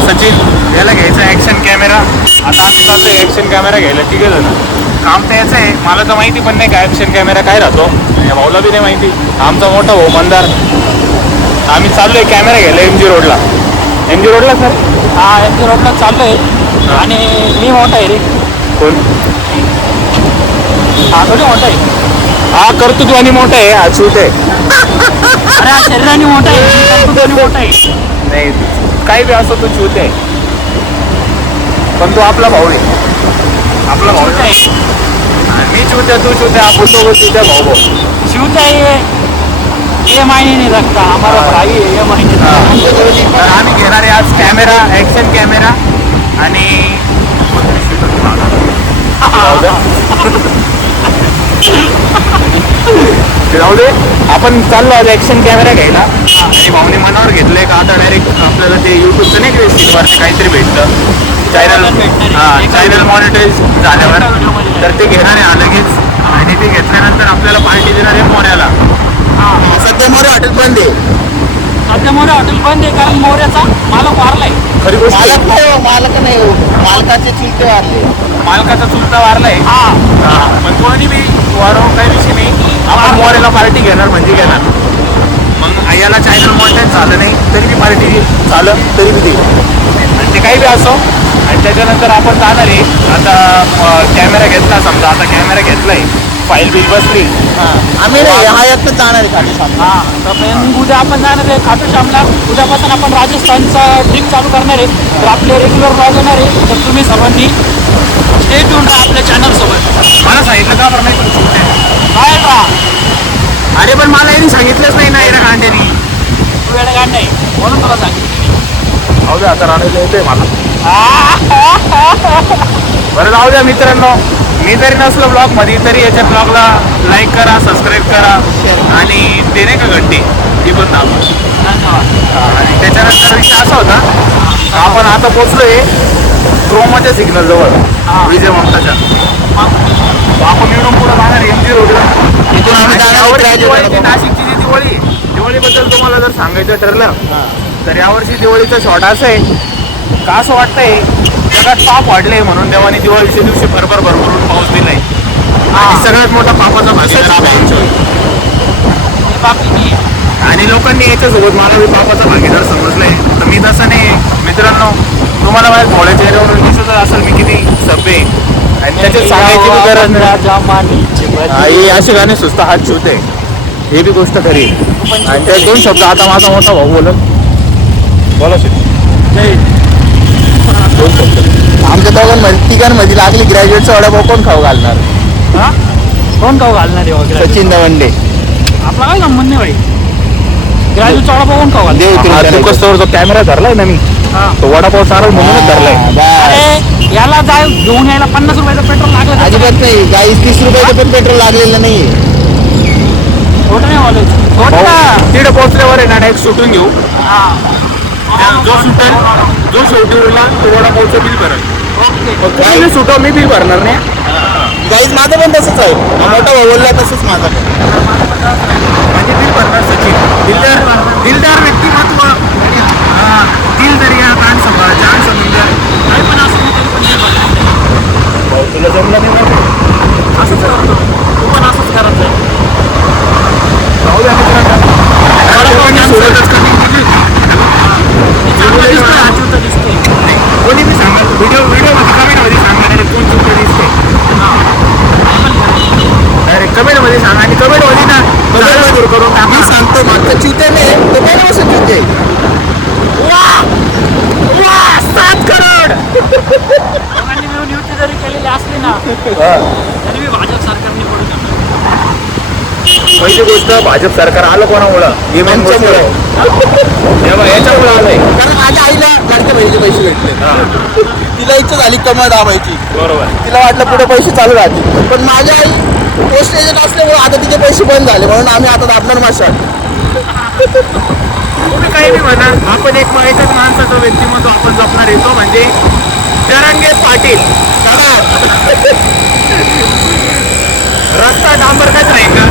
सचिन याला घ्यायचा action camera. आता आम्ही चाललोय ॲक्शन कॅमेरा घ्यायला. ठीक आहे ना, काम तर याचं आहे. मला तर माहिती पण नाही का ॲक्शन कॅमेरा काय राहतो. या भाऊला बी नाही माहिती. आमचा मोठा भाऊ मंदार. आम्ही चाललोय कॅमेरा घ्यायला MG रोडला. MG रोडला सर? हा, MG रोडला चाललोय. आणि मी मोठा आहे रे. कोण? हा, थोडी मोठा आहे. हा, कर्तृत्व आणि मोठा आहे. हा छूट आहे. अरे हा शरीराने मोठा आहे, कर्तृत्वाने मोठा आहे. नाही, काही बी असो तो छूट आहे. पण तो आपला भाऊ आहे. आपला भाऊ आहे. मी छूट तू छूट आपण सोबत छूट भाऊ भाऊ. शिवता ये मायने नहीं रखता. हमारा भाई है ये मायने. तर आम्ही घेणार आहे आज कॅमेरा, ॲक्शन कॅमेरा. आणि जाऊ दे, आपण चाललो आज ॲक्शन कॅमेरा घ्यायला. आणि भाऊने मनावर घेतलंय का आता डायरेक्ट आपल्याला ते युट्यूबचं नाही का सिल्वर काहीतरी भेटतं चॅनल. चॅनल मॉनिटाईज झाल्यावर तर ते घेणार आहे लगेच. आणि ते घेतल्यानंतर आपल्याला पार्टी देणार आहे मोऱ्याला. सध्या मोरे हॉटेल बंद आहे. सध्या मोरे हॉटेल बंद आहे कारण मोऱ्याचा मालक वारलाय. खरी गोष्ट. मालक नाही हो, मालक नाही हो, मालकाचे चुलते वारले. मालकाचा चुलता वारलाय. पण कोणी बी वारव काही विषय नाही. आपण मोऱ्याला पार्टी घेणार म्हणजे घेणार. मग याला चॅनल मॉनिटाईज झालं नाही तरी बी पार्टी झालं तरी बी दे. आणि ते काही बी असो. आणि त्याच्यानंतर आपण जाणार आहे आता कॅमेरा घेतला. समजा आता कॅमेरा घेतलाय, फाईल बिल बसली. आम्ही नाही हा यातनं जाणार आहे खाली हा, तर उद्या आपण जाणार आहे खाटू श्यामला. उद्यापासून आपण राजस्थानचं ट्रिप चालू करणार आहे. तर आपले रेग्युलर ब्लॉग येणार आहे. तर तुम्ही सर्वांनी स्टे ट्यून राहा आपल्या चॅनलसोबत. मला सांगितलं का बरं नाही पण काय राहा. अरे पण मला यांनी सांगितलंच नाही ना या कांड्यानी. तू वेळेगाड नाही म्हणून तुला सांगितलं. जाऊ द्या आता राहण्याचं येतोय मला. बरं जाऊ द्या मित्रांनो. मी जरी नसलो ब्लॉगमध्ये तरी याच्या ब्लॉगला लाईक करा, सबस्क्राईब करा. आणि ते नाही का घंटी ती पण दाबा. आणि त्याच्यानंतर विषय असा होता आपण आता पोचलोय क्रोमाच्या सिग्नल जवळ विजय ममताच्या. आपण इकडून पुढे जाणार MG रोडला. इथून आम्ही जाणार दिवाळी नाशिकची जी दिवाळीबद्दल तुम्हाला जर सांगायचं ठरलं तर यावर्षी दिवाळीचा शॉट असं आहे का असं वाटतंय जगात पाप वाढले म्हणून देवाने दिवाळीच्या दिवशी भरभरून पाऊस दिलाय. आणि सगळ्यात मोठा पापाचा भाषा आणि लोकांनी याच्यासोबत मला बी पापाचा भागीदार समजलाय. तर मी तसं नाही मित्रांनो. तुम्हाला माझ्या थोड्या चेहऱ्यावरून दिसत असेल मी किती सभ्य आहे. आणि त्याच्यात सांगायची बी गरज नाही. अशी गाणी सुस्त हात शिवते हे बी गोष्ट खरी. आणि त्या दोन शब्द आता माझा मोठा भाऊ बोला दोन शब्द. आमच्या दोघांमध्ये तिघांमध्ये लागली ग्रॅज्युएटचा वडापाव कोण खाऊ घालणार? कोण खाऊ घालणार आहे वगैरे? सचिन दवंडे. आपला काय संबंध नाही भाई. ग्रॅज्युएट वडापाव कोण खाऊ देव जो कॅमेरा धरलाय ना मी तो वडापाव चालू म्हणूनच धरलाय. अरे याला जाय घेऊन यायला 50 रुपयाचं पेट्रोल लागलं. अजिबात नाही. 30 रुपयाचं पण पेट्रोल लागलेलं नाहीये. खोटं नाही बोलायचं. तिकडे पोहोचल्यावर आहे ना डायरेक्ट सुटून घेऊ. जो सुटेल जो शेवटी उरला तो वडापावचं बिल भरेल. सुटव मी बिल भरणार नाही. गाईज माझं पण तसंच आहे. मोठा भाऊ बोलला तसंच माझं पण. म्हणजे बिल भरणार सचिन. दिलदार व्यक्तिमत्व. दिल दर्या कान सांभाळ जान समुद्र. काही पण असं नाही तरी पण नाही बोलायचं. तुला जमलं नाही बरं. असंच करतो. तू पण असंच करायचं आहे. राहू द्या मित्रांनो. सोडतच कमी कोणी मी सांगा व्हिडिओमध्ये कमेंटमध्ये सांगा कोण चुकलं दिसते. डायरेक्ट कमेंटमध्ये सांगा. आणि कमेंटमध्ये ना सुरू करून टाका. मी सांगतो मागच्या चिवट्याने तो बरोबर चिवटे 7 करोड दोघांनी मिळून युती जरी केलेली असली ना तरी मी भाजप सरकारने पडू शकतो. पहिली गोष्ट भाजप सरकार आलं कोणामुळं? यांच्यामुळे. याच्यामुळे आलंय कारण माझ्या आईला लाडक्या बहिणीचे पैसे भेटले. तिला इच्छा झाली कमळ दाबायची. बरोबर. तिला वाटलं पुढे पैसे चालू राहतील. पण माझ्या आई पोस्ट एजंट असल्यामुळे आता तिचे पैसे बंद झाले म्हणून आम्ही आता दाबणार माशात. तुम्ही काही नाही म्हणा. आपण एक एकाच माणसाचं व्यक्तिमत्व आपण जपणार येतो म्हणजे जरांगे पाटील. रस्ता डांबरकाच नाही का?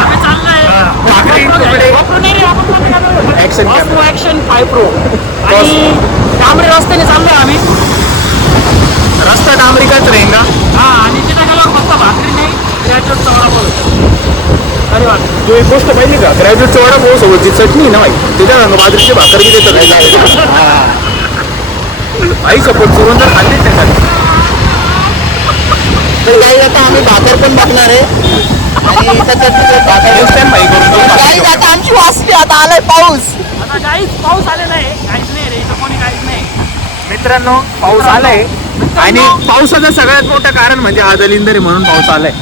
आम्ही चाललोय ऍक्शन ॲक्शन 5 प्रो आणि डांबरी रस्त्याने चाललोय आम्ही. रस्ता डांबरीकाच रहेगा. हा आणि तिथे गेल्यावर फक्त भाकरी नाही ग्रॅज्युएटचा वडापाव. अरे वा. तू एक गोष्ट पाहिली का, ग्रॅज्युएटचा वडापाव सोबतची चटणी ना भाई, त्याच्या रंग बाजरीची भाकर बी देतात. आई सपोर्ट करून जर खाल्ली त्याच्यात. तर काही आता आम्ही भाकर पण बघणार आहे आणि त्याच्यात भाकर नेक्स्ट टाइम भाई करून बघू. काही आता आमची वाचली. आता आलाय पाऊस. आता काहीच पाऊस आले नाही, काहीच नाही रे इथं, कोणी काहीच नाही. मित्रांनो पाऊस आलाय आणि पावसाचं सगळ्यात मोठं कारण म्हणजे आदलिंदर आहे म्हणून पाऊस आलाय.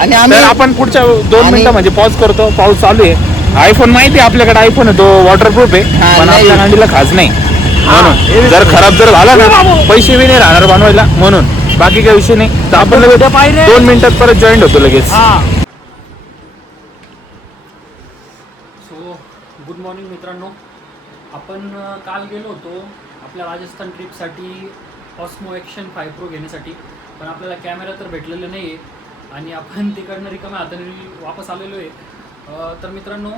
आणि आम्ही तर आपण पुढच्या 2 आणि- मिनिटं म्हणजे पॉज करतो. पाऊस चालू आहे. आयफोन माहिती आहे आपल्याकडे, आयफोन आहे तो वॉटरप्रूफ आहे, हा, पण नाही. आपल्या गाडीला खाज नाही म्हणून. जर खराब जर झाला ना पैसे बी नाही राहणार बनवायला म्हणून, बाकी काही विषय नाही. तर आपण लगेच 2 मिनिटात परत जॉईन होतो लगेच. हां. सो गुड मॉर्निंग मित्रांनो. आपण काल गेलो होतो आपल्या राजस्थान ट्रिपसाठी ऑस्मो ॲक्शन 5 Pro घेण्यासाठी, पण आपल्याला कॅमेरा तर भेटलेला नाही आहे आणि आपण तिकडनं रिकाम्या हाताने वापस आलेलो आहे. तर मित्रांनो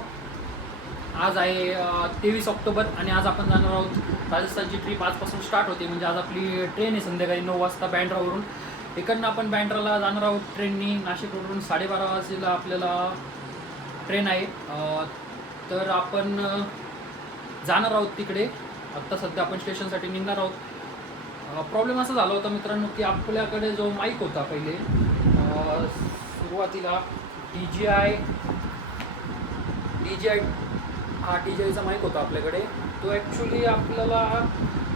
आज आहे 23 ऑक्टोबर आणि आज आपण जाणार आहोत. राजस्थानची ट्रिप आजपासून स्टार्ट होते, म्हणजे आज आपली ट्रेन आहे संध्याकाळी 9 वाजता बँड्रावरून. इकडनं आपण बँड्राला जाणार आहोत ट्रेननी. नाशिक रोडवरून 12:30 वाजेला आपल्याला ट्रेन आहे. तर आपण जाणार आहोत तिकडे. आत्ता सध्या आपण स्टेशनसाठी निघणार आहोत. प्रॉब्लेम असा झाला होता मित्रांनो की आपल्याकडे जो माईक होता पहिले सुरुवातीला DJI हा DJIचा माईक होता आपल्याकडे. तो ॲक्च्युली आपल्याला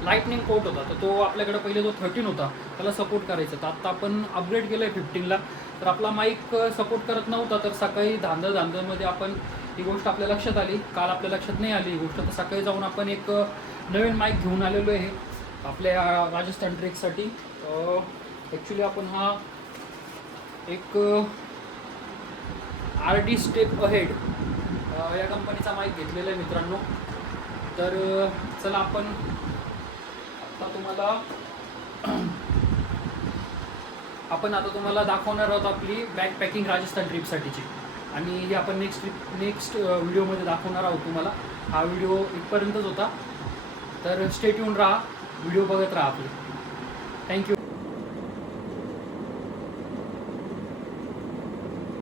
लाईटनिंग पोर्ट होता, तर तो आपल्याकडे पहिले जो 13 होता त्याला सपोर्ट करायचा. तर आत्ता आपण अपग्रेड केलं आहे 15ला. तर आपला माईक सपोर्ट करत नव्हता. तर सकाळी धांदलमध्ये आपण ही गोष्ट आपल्या लक्षात आली. काल आपल्या लक्षात नाही आली ही गोष्ट. तर सकाळी जाऊन आपण एक नवीन माईक घेऊन आलेलो आहे आपल्या राजस्थान ट्रेकसाठी. ॲक्च्युली आपण हा एक RD स्टेप अहेड या कंपनीचा माईक घेतलेला आहे मित्रांनो. तर चला आपण आता तुम्हाला दाखवणार आहोत आपली बॅग पॅकिंग राजस्थान ट्रिपसाठीची, आणि ही आपण नेक्स्ट व्हिडिओमध्ये दाखवणार आहोत तुम्हाला. हा व्हिडिओ इथपर्यंतच होता, तर स्टे ट्यून राहा, व्हिडिओ बघत राहा आपले. थँक्यू.